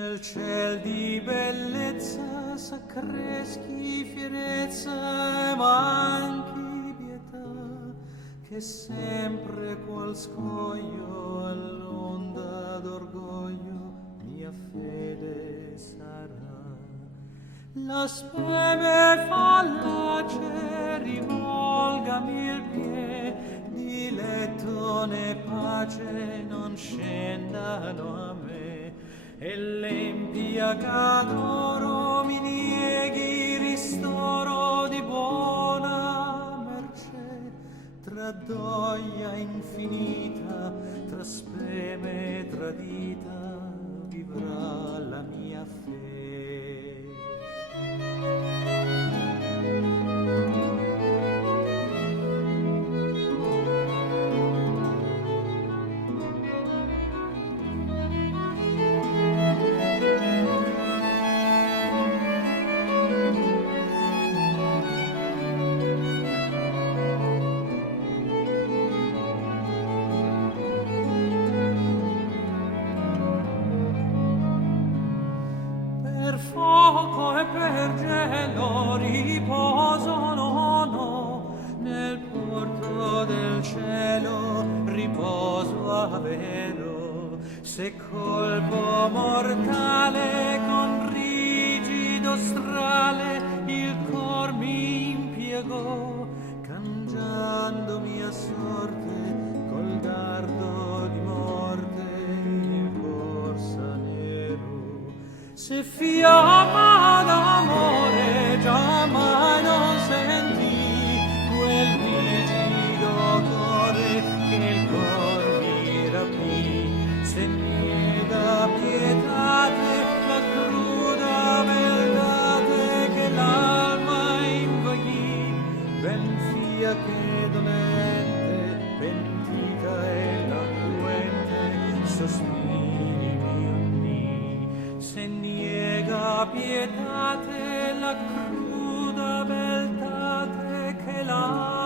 nel ciel di bellezza s'accreschi fierezza e manchi pietà, che sempre qual scoglio all'onda d'orgoglio mia fede sarà. La speme fallace rivolgami il pie, di letto né pace non scendano a me, e l'empia cadoro mi nieghi ristoro di buona mercé. Tra doglia infinita, tra speme tradita, vivrà la mia fede. Per fuoco e per gelo riposo non ho, nel porto del cielo riposo avero. Se colpo mortale con rigido strale il cor mi impiegò, cangiandomi a sorte col dardo di morte il corsa nero. Se fiamma d'amore giammai non sentì quel rigido core che il cor mi rapì, se niega pietate la cruda beldate che l'alma invaghì, ben fia che dolente, pentita e languente, sospiri mi unì. Se niega pietate la cruda beltate che l'alma